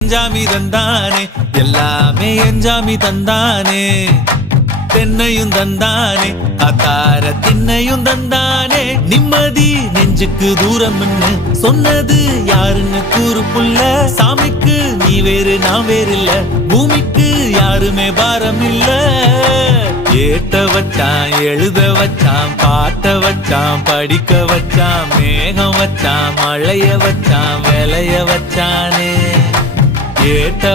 எஞ்சாமி தந்தானே எல்லாமே எஞ்சாமி தந்தானே தென்னையும் தந்தானே அத்தார திண்ணையும் தந்தானே நிம்மதி நெஞ்சுக்கு தூரம் சொன்னது யாருன்னு கூறு புள்ள சாமிக்கு நீ வேறு நான் வேறு இல்ல பூமிக்கு யாருமே பாரம் இல்ல ஏத்த வச்சான் எழுத வச்சான் பாட்ட வச்சான் படிக்க வச்சான் மேகம் வச்சான் மழைய வச்சான் விளைய வச்சானே ஏத்த